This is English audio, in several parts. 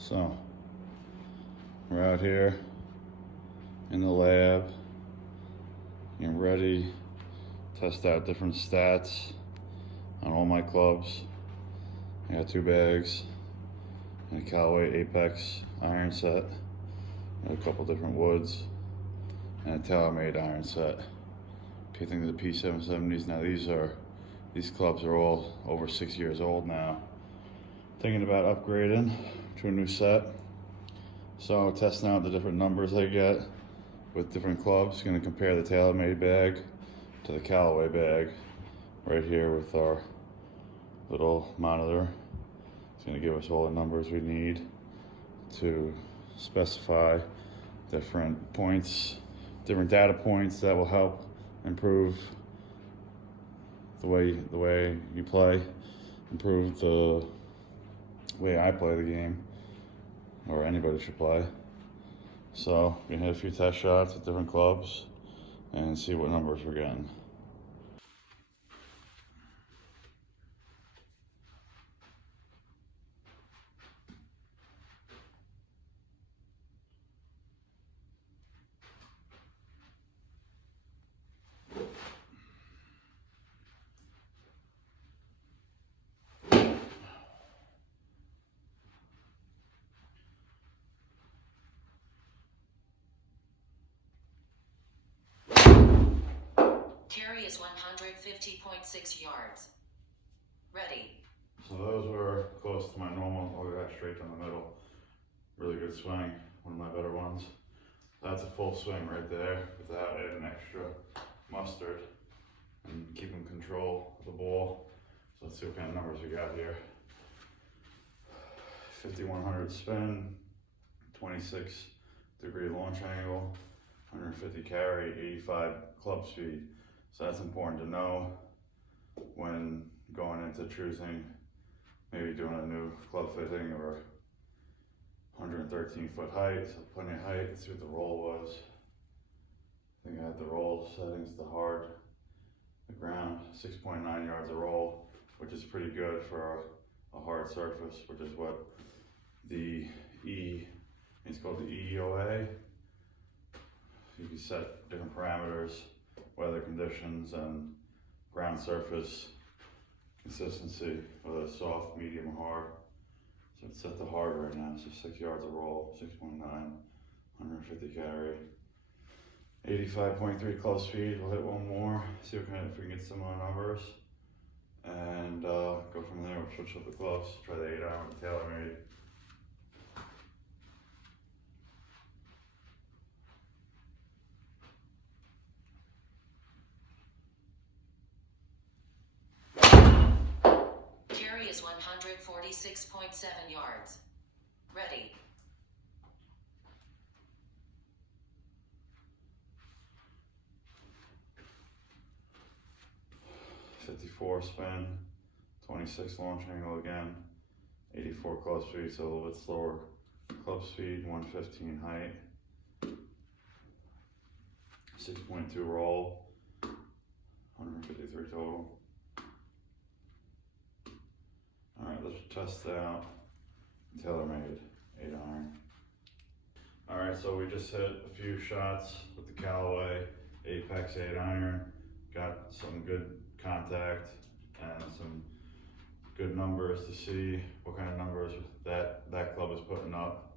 So we're out here in the lab, getting ready, test out different stats on all my clubs. I got 2 bags and a Callaway Apex iron set, and a couple different woods, and a tailor-made iron set. Picking the P770s. Now these clubs are all over 6 years old now. Thinking about upgrading to a new set. So testing out the different numbers I get with different clubs. Going to compare the TaylorMade bag to the Callaway bag right here with our little monitor. It's going to give us all the numbers we need to specify different points, different data points that will help improve the way you play, improve the way I play the game, or anybody should play. So we're gonna hit a few test shots with different clubs and see what numbers we're getting. Carry is 150.6 yards. Ready. So those were close to my normal. I'll go straight down the middle. Really good swing, one of my better ones. That's a full swing right there without adding extra mustard and keeping control of the ball. So let's see what kind of numbers we got here. 5100 spin, 26-degree launch angle, 150 carry, 85 club speed. So that's important to know when going into choosing, maybe doing a new club fitting, or 113-foot height, so plenty of height. Let's see what the roll was. I think I had the roll settings to hard, the ground, 6.9 yards a roll, which is pretty good for a hard surface, which is what the it's called the EOA. You can set different parameters, weather conditions, and ground surface consistency, whether it's soft, medium, or hard. So it's set to hard right now, so 6 yards a roll, 6.9, 150 carry, 85.3 club speed. We'll hit one more, see if we can get similar numbers, and go from there. We'll switch up the clubs, try the 8-iron with the TaylorMade. Carry is 146.7 yards. Ready. .54 spin, 26 launch angle again, 84 club speed, so a little bit slower club speed, 115 height, 6.2 roll, 153 total. Alright, let's test out TaylorMade 8-iron. Alright, so we just hit a few shots with the Callaway Apex 8-iron. Got some good contact and some good numbers to see what kind of numbers that club is putting up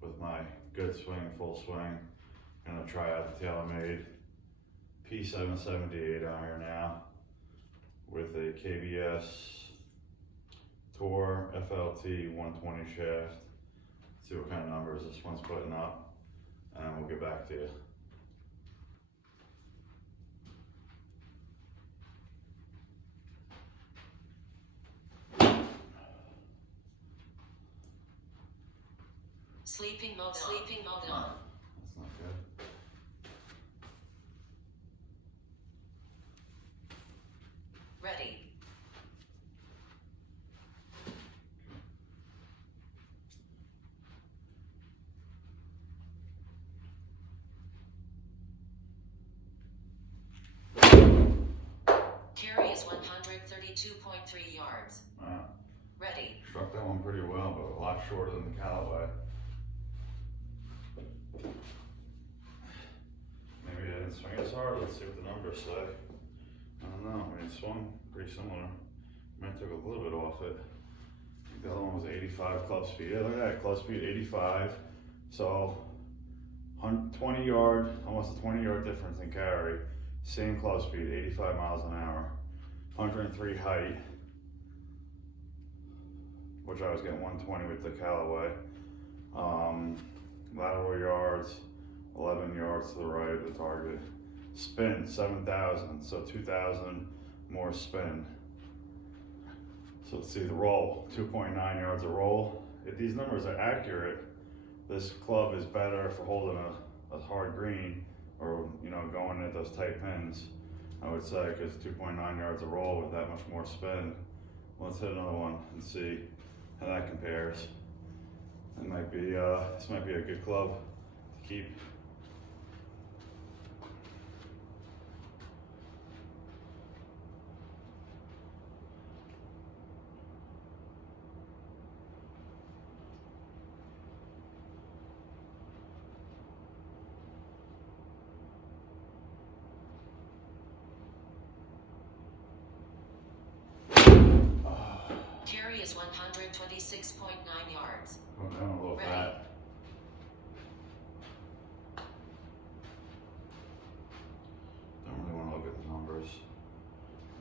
with my good swing, full swing. I'm gonna try out the TaylorMade P770 8-iron now with a KBS Tour FLT 120 shaft. See what kind of numbers this one's putting up, and we'll get back to you. Sleeping mode. Sleeping mode on. That's not good. Ready. Carry is 132.3 yards. Wow. Ready. Struck that one pretty well, but a lot shorter than the Calloway. Maybe I didn't swing as hard. Let's see what the numbers say. I don't know. I mean, it swung pretty similar. I mean, I took a little bit off it. I think the other one was 85 club speed. Yeah, look at that. Club speed 85. So 20 yard, almost a 20-yard difference in carry. Same club speed, 85 miles an hour. 103 height, which I was getting 120 with the Calloway. Lateral yards, 11 yards to the right of the target. Spin, 7,000, so 2,000 more spin. So let's see the roll, 2.9 yards a roll. If these numbers are accurate, this club is better for holding a hard green or, you know, going at those tight pins, I would say, because 2.9 yards a roll with that much more spin. Let's hit another one and see how that compares. It might be, this might be a good club to keep. Carry is 126.9 yards. Going down a little Ready. fat. Don't really want to look at the numbers.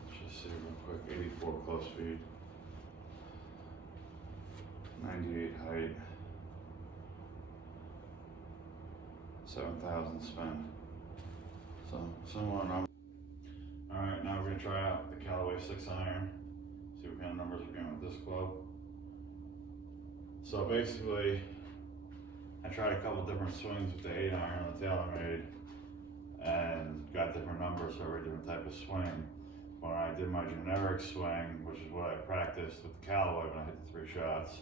Let's just see real quick. 84 close speed. 98 height. 7,000 spin. So similar number. Alright, now we're gonna try out the Callaway 6-iron. See what kind of numbers we're getting with this club. So basically, I tried a couple different swings with the 8-iron on the TaylorMade and got different numbers for every different type of swing. When I did my generic swing, which is what I practiced with the Callaway when I hit the 3 shots,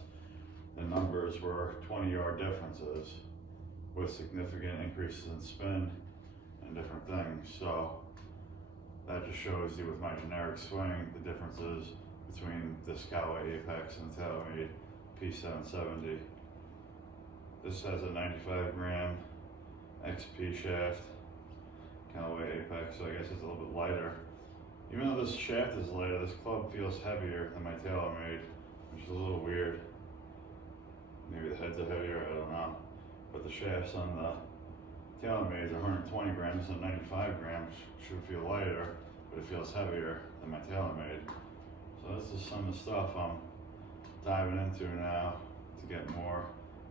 the numbers were 20-yard differences with significant increases in spin and different things. So that just shows you with my generic swing the differences between this Callaway Apex and the TaylorMade P770. This has a 95 gram XP shaft, Callaway Apex, so I guess it's a little bit lighter. Even though this shaft is lighter, this club feels heavier than my TaylorMade, which is a little weird. Maybe the heads are heavier, I don't know. But the shafts on the TaylorMade are 120 grams, and 95 grams should feel lighter, but it feels heavier than my TaylorMade. So this is some of the stuff I'm diving into now to get more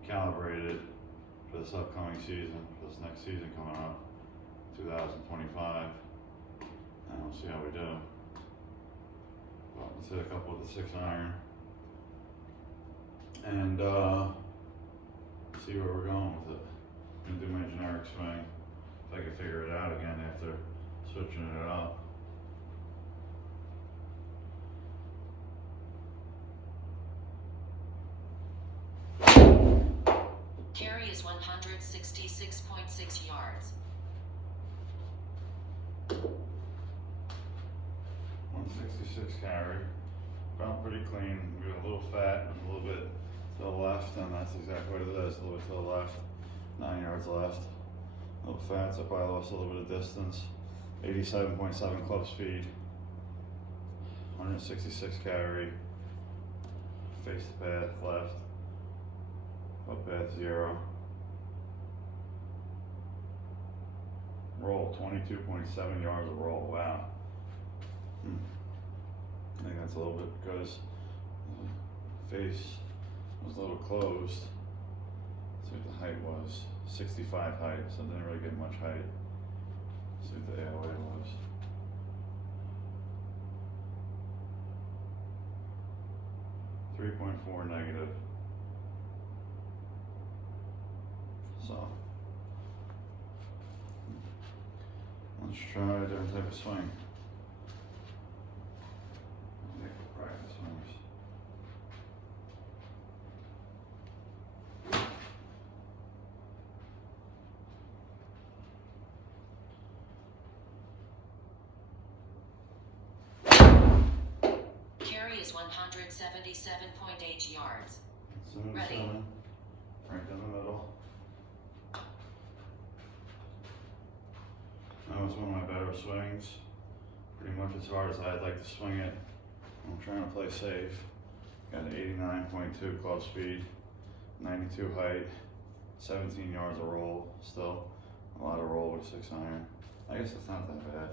calibrated for this upcoming season, for this next season coming up, 2025. And we'll see how we do. Well, let's hit a couple with the 6-iron and see where we're going with it. I'm gonna do my generic swing if I can figure it out again after switching it up. Carry is 166.6 yards. 166 carry. Felt pretty clean. We got a little fat and a little bit to the left, and that's exactly what it is. A little bit to the left. 9 yards left. A little fat, so I probably lost a little bit of distance. 87.7 club speed. 166 carry. Face the path left. Up path 0. Roll 22.7 yards of roll. Wow. I think that's a little bit because the face was a little closed. Let's see what the height was. 65 height, so I didn't really get much height. Let's see what the AOA was. .4 negative. So let's try a different type of swing. Make the practice swings. Carry is 126.9 177.8 yards. 77, Ready. right down the middle. That was one of my better swings. Pretty much as hard as I'd like to swing it. I'm trying to play safe. Got an 89.2 club speed, 92 height, 17 yards of roll. Still a lot of roll with 6 iron. I guess it's not that bad.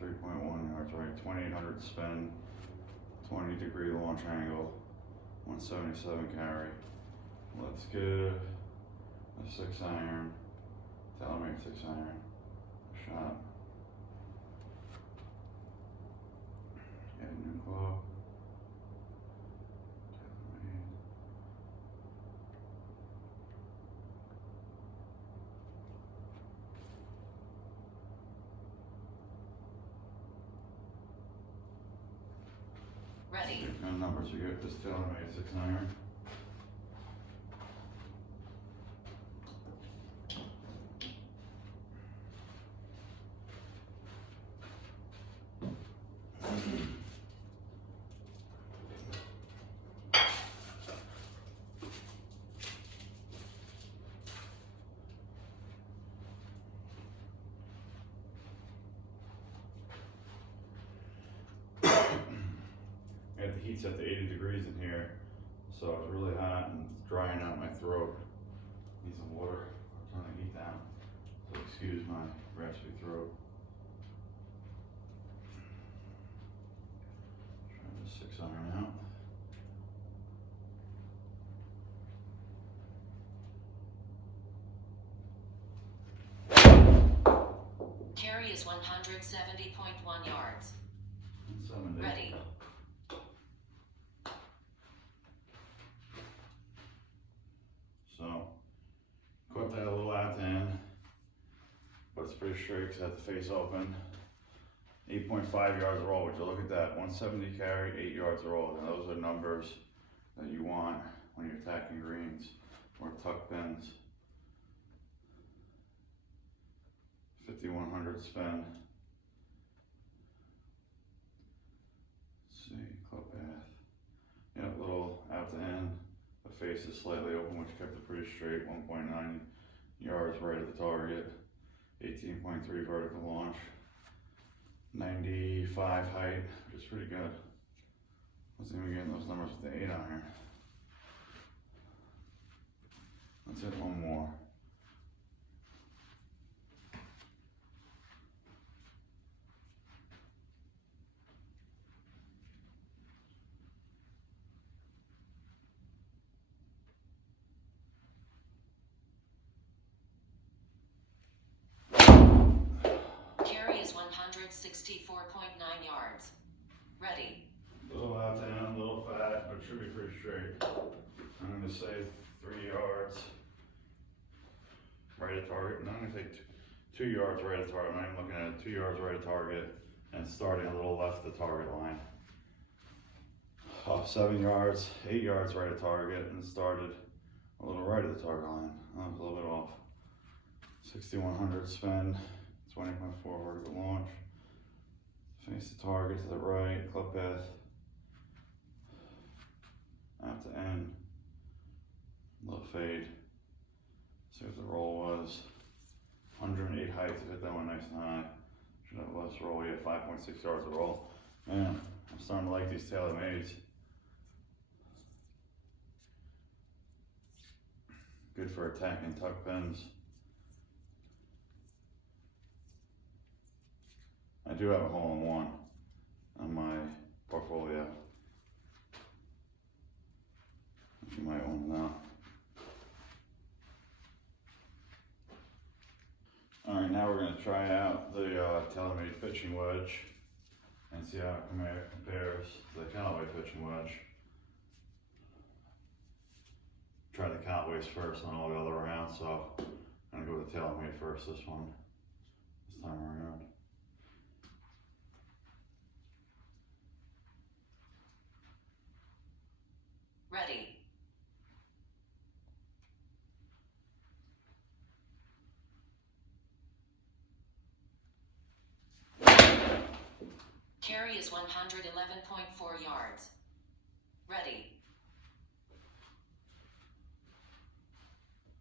3.1 yards, right? 2800 spin, 20-degree launch angle, 177 carry. Let's give a 6 iron. Tell me 6 iron. Shot. Get a new club. Ready. What kind of numbers you get this telling me 6 iron? The heat's at the 80 degrees in here, so it's really hot and it's drying out my throat. Need some water. I'm trying to heat down, so excuse my raspy throat. Try this 6 iron out. Carry is 170.1 yards. 70. Ready. So, caught that a little out to end, but it's pretty straight because I had the face open. 8.5 yards of roll, would you look at that? 170 carry, 8 yards of roll. And those are numbers that you want when you're attacking greens or tuck pins. 5100 spin. Let's see, club path. Yeah, a little out to end. The face is slightly open, which kept it pretty straight. 1.9 yards right at the target. 18.3 vertical launch. 95 height, which is pretty good. Wasn't even getting those numbers with the 8 iron. Let's hit one more. Carry is 164.9 yards. Ready. A little out to end, a little fat, but it should be pretty straight. I'm gonna say 3 yards right at target. And I'm gonna say 2 yards right at target. I'm not even looking at it. 2 yards right at target and starting a little left of the target line. Off 7 yards, 8 yards right at target and started a little right of the target line. I was a little bit off. 6100 spin, 20.4 vertical launch. Face the target to the right, club path. Out to end. Little fade. See what the roll was. 108 height to hit that one nice and high. Should have less roll. Yeah, 5.6 yards of roll. Man, I'm starting to like these tailor-mades. Good for attacking tuck pins. I do have a hole-in-one on my portfolio, if you might want to know. All right, now we're going to try out the tailor-made pitching wedge and see how it compares to the Calloway pitching wedge. Try the Callaways first on all the other rounds, so I'm going to go with the tailor-made first this time around. Ready. Carry Carry is 111.4 yards. Ready.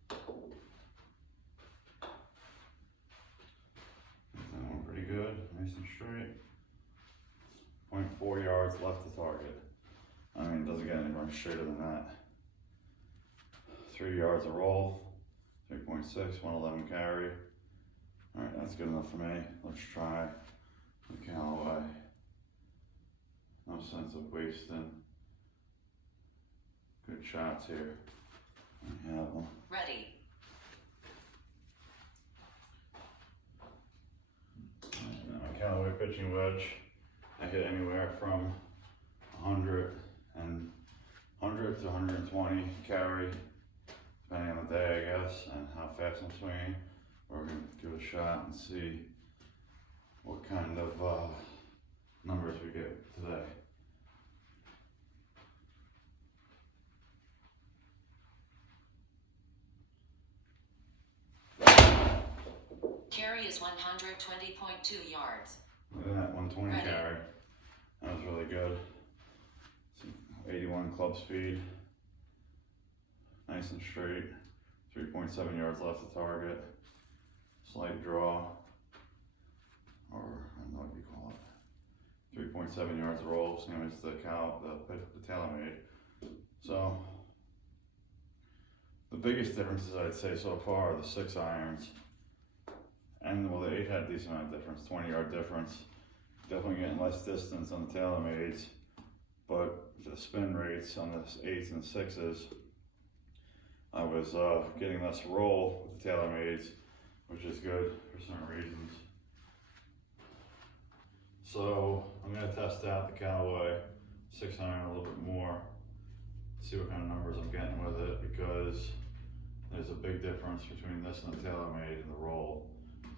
That one pretty good, nice and straight. 0.4 yards left to target. I mean, it doesn't get any more straighter than that. 3 yards a roll, 3.6, 111 carry. All right, that's good enough for me. Let's try the Calloway. No sense of wasting good shots here. I have them. Ready. And my Calloway pitching wedge, I hit anywhere from 100 to 120 carry, depending on the day, I guess, and how fast I'm swinging. We're gonna give it a shot and see what kind of numbers we get today. Carry is 120.2 yards. Look at that, 120 Ready. carry. That was really good. 81 club speed. Nice and straight. 3.7 yards left to target. Slight draw. Or, I don't know what you call it. 3.7 yards roll, same as the TaylorMade. So, the biggest differences I'd say so far are the 6 irons. And well, the 8 had a decent amount of difference, 20-yard difference. Definitely getting less distance on the TaylorMades, but for the spin rates on the 8s and 6s, I was getting less roll with the TaylorMades, which is good for certain reasons. So I'm gonna test out the Callaway 6 iron a little bit more, see what kind of numbers I'm getting with it, because there's a big difference between this and the TaylorMade and the roll.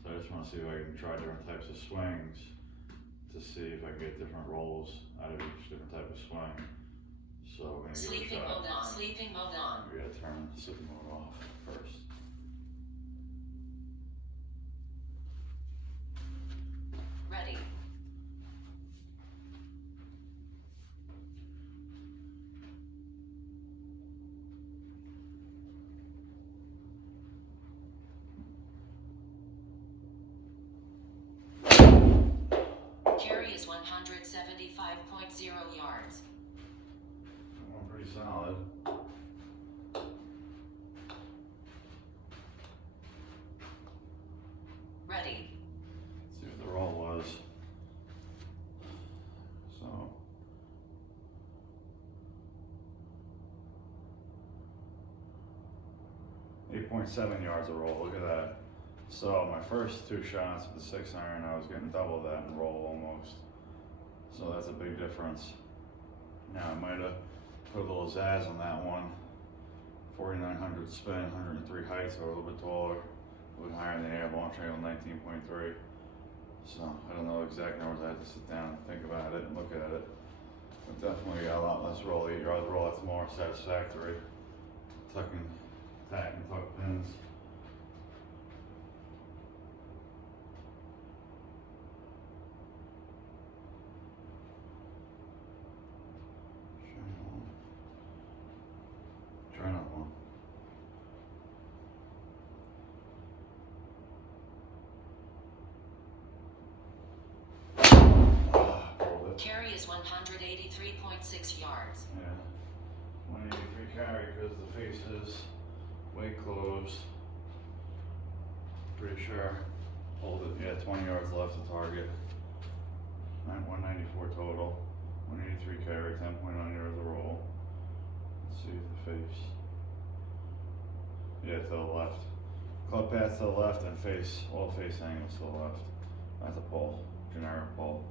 So I just want to see if I can try different types of swings to see if I can get different rolls out of each different type of swing. So we're gonna give it a Sleeping shot. mode on. Sleeping mode on. We gotta turn the sleeping mode off first. Ready. Carry is 175.0 yards. Going pretty solid. Ready. See what the roll was. So. .7 yards a roll, look at that. So my first 2 shots with the 6 iron, I was getting double that in roll almost. So that's a big difference. Now I might have put a little zazz on that one. 4,900 spin, 103 height, so a little bit taller, a little higher in the air, launch angle 19.3. So I don't know exact numbers, I have to sit down and think about it and look at it. But definitely got a lot less roll, 8 yards roll, that's more satisfactory. Tack and tuck pins. Try not one. Rolled it. Carry is 183.6 yards. Yeah. 183 carry because the face is way closed. Pretty sure. Hold it. Yeah, 20 yards left to target. 194 total. 183 carry, 10.9 yards a roll. Let's see the face. Yeah, to the left. Club path to the left and face, all face angles to the left. That's a pull, generic pull.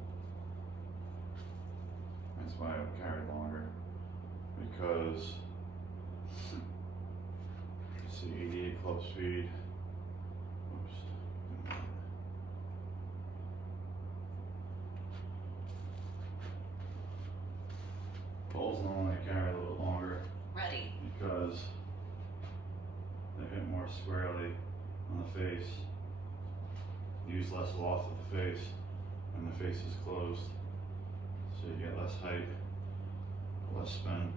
That's why I would carry longer. Because, let's see, 88 club speed. Oops. Pulls normally carry a little longer. Ready. Because they hit more squarely on the face. Use less loft of the face when the face is closed. So you get less height, less spin.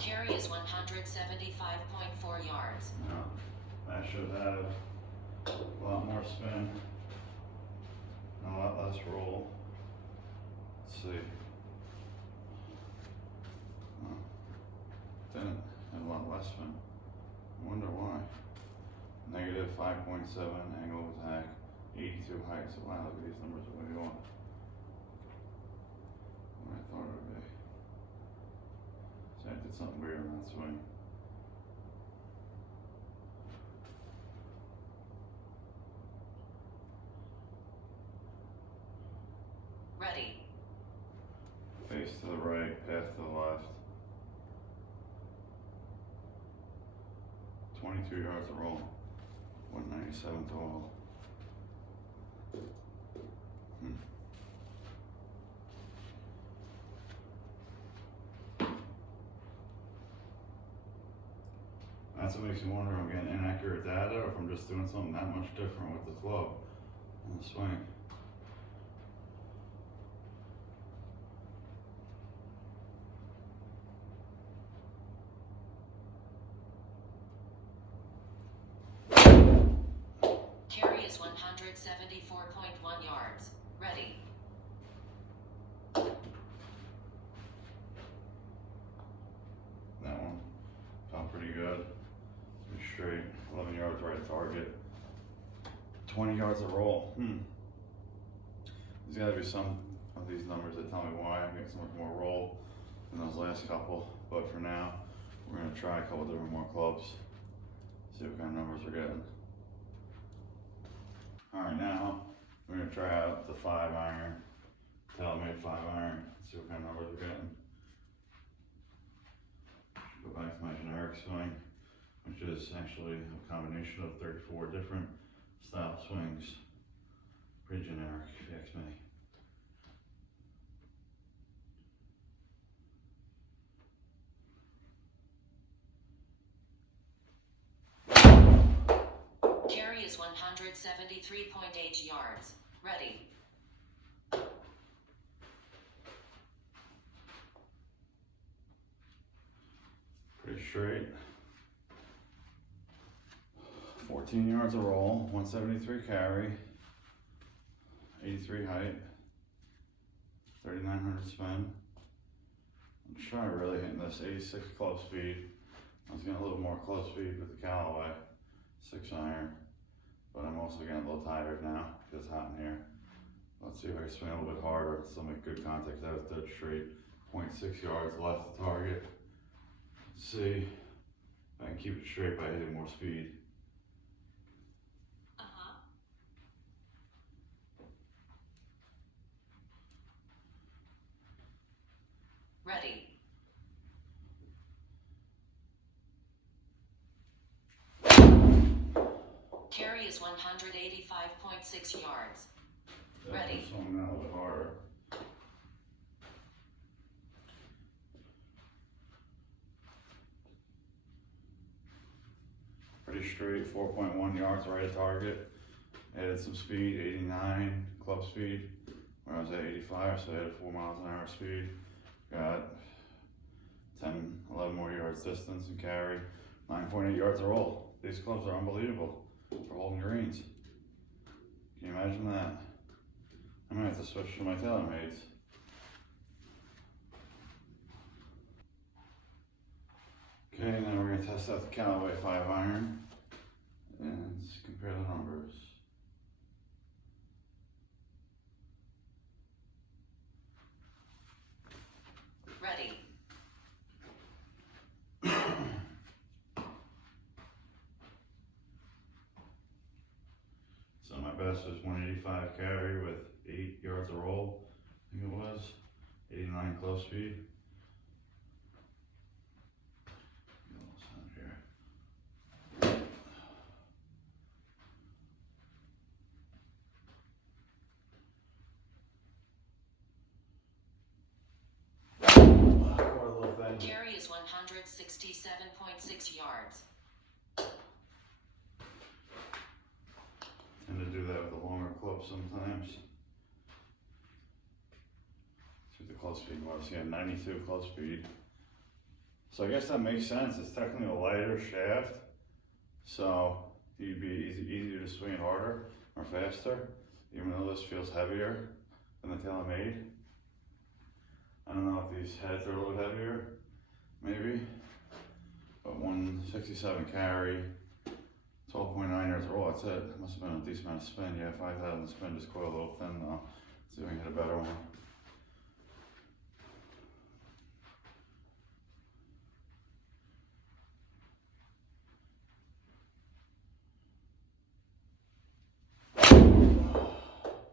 Carry is 175.4 yards. Now, that should have a lot more spin and a lot less roll. Let's see. Didn't have a lot less spin. I wonder why. Negative 5.7 angle of attack, 82 height. So wow, look at these numbers are way off. What I thought it would be. So I did something weird on that swing. Ready. Face to the right, path to the left. 22 yards to roll. 197 total. That's what makes me wonder if I'm getting inaccurate data or if I'm just doing something that much different with the club and the swing. Carry is 174.1 yards. Ready. That one felt pretty good. Pretty straight. 11 yards right at target. 20 yards of roll. There's got to be some of these numbers that tell me why I'm getting so much more roll than those last couple. But for now, we're going to try a couple different more clubs. See what kind of numbers we're getting. Alright, now we're going to try out the 5-iron. Calloway 5-iron. See what kind of numbers we're getting. Go back to my generic swing, which is actually a combination of 34 different style swings. Pretty generic, if you ask me. Carry is 173.8 yards. Ready. Pretty straight. 14 yards of roll, 173 carry, 83 height, 3,900 spin. I'm trying really hitting this 86 club speed. I was getting a little more club speed with the Calloway 6-iron, but I'm also getting a little tired now because it's hot in here. Let's see if I can swing a little bit harder. Still make good contact. That was dead straight. 0.6 yards left to target. Let's see if I can keep it straight by hitting more speed. Ready. Carry is 185.6 yards. Ready. Swing that a little bit harder. Pretty straight, 4.1 yards right at target. Added some speed, 89 club speed. When I was at 85, so I added 4 miles an hour speed. Got 10, 11 more yards distance and carry. 9.8 yards of roll. These clubs are unbelievable for holding greens. Can you imagine that? I might have to switch to my TaylorMades. Okay, now we're going to test out the Calloway 5-iron and compare the numbers. Ready. So my best was 185 carry with 8 yards of roll, I think it was. 89 close speed. Carry is 167.6 yards. up sometimes. See what the club speed was. Yeah, 92 club speed. So I guess that makes sense. It's technically a lighter shaft, so you'd be easier to swing it harder or faster, even though this feels heavier than the TaylorMade. I don't know if these heads are a little heavier, maybe, but 167 carry, 12.9 yards roll. That's it. Must have been a decent amount of spin. Yeah, 5,000 spin, just coiled a little thin though. Let's see if we can get a better one.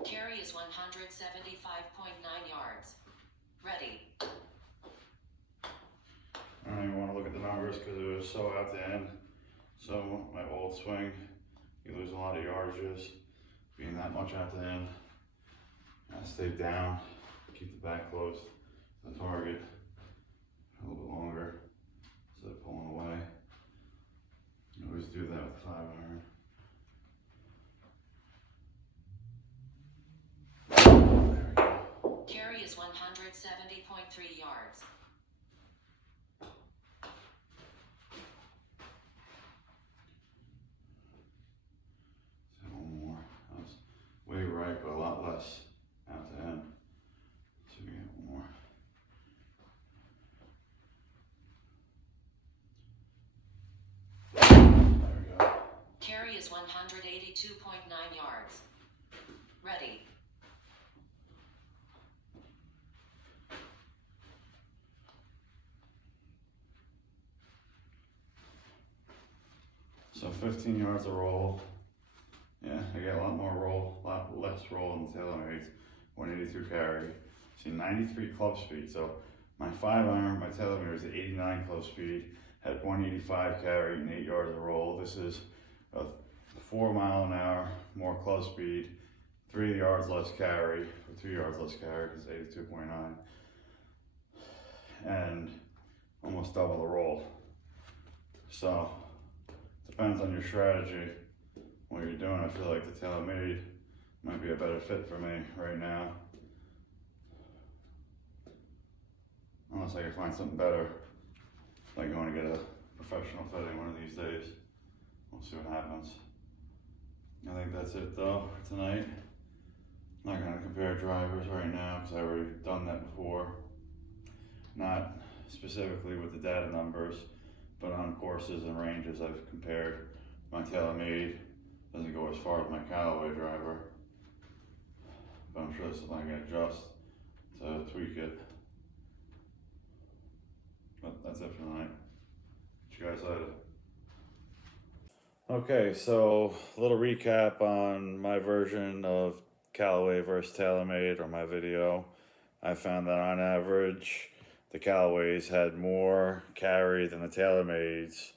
Carry is 175.9 yards. Ready. I don't even want to look at the numbers because it was so out to end. So my old swing, you lose a lot of yardages being that much out to end. I stay down, keep the back close to the target a little bit longer instead of pulling away. You always do that with the 5-iron. There we go. Carry is 170.3 yards. One more. That was way right, but a lot less out to end. So we get one more. There we go. Carry is 182.9 yards. Ready. So 15 yards of roll. Yeah, I get a lot more roll, a lot less roll in the TaylorMade. 182 carry. See, 93 club speed. So my 5-iron, my TaylorMade was 89 club speed, had 185 carry and 8 yards of roll. This is a 4 mile an hour more club speed, 3 yards less carry, or 2 yards less carry because 82.9, and almost double the roll. So depends on your strategy, what you're doing. I feel like the TaylorMade might be a better fit for me right now. Unless I can find something better, like going to get a professional fitting one of these days. We'll see what happens. I think that's it though for tonight. I'm not gonna compare drivers right now because I've already done that before. Not specifically with the data numbers, but on courses and ranges I've compared. My TaylorMade doesn't go as far as my Calloway driver, but I'm sure there's something I can adjust to tweak it. But that's it for tonight. See you guys later. Okay, so a little recap on my version of Callaway versus TaylorMade, or my video. I found that on average, the Callaways had more carry than the TaylorMades.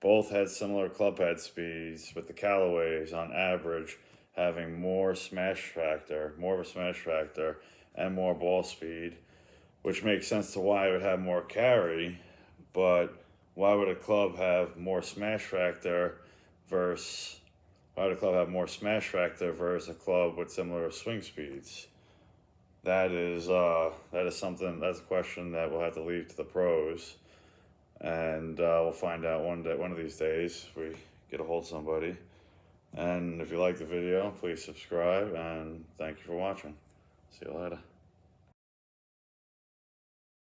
Both had similar club head speeds, with the Callaways on average having more smash factor, more of a smash factor, and more ball speed, which makes sense to why it would have more carry, but why would a club have more smash factor versus a club with similar swing speeds? That is something, that's a question that we'll have to leave to the pros, and we'll find out one of these days if we get a hold of somebody. And if you like the video, please subscribe, and thank you for watching. See you later.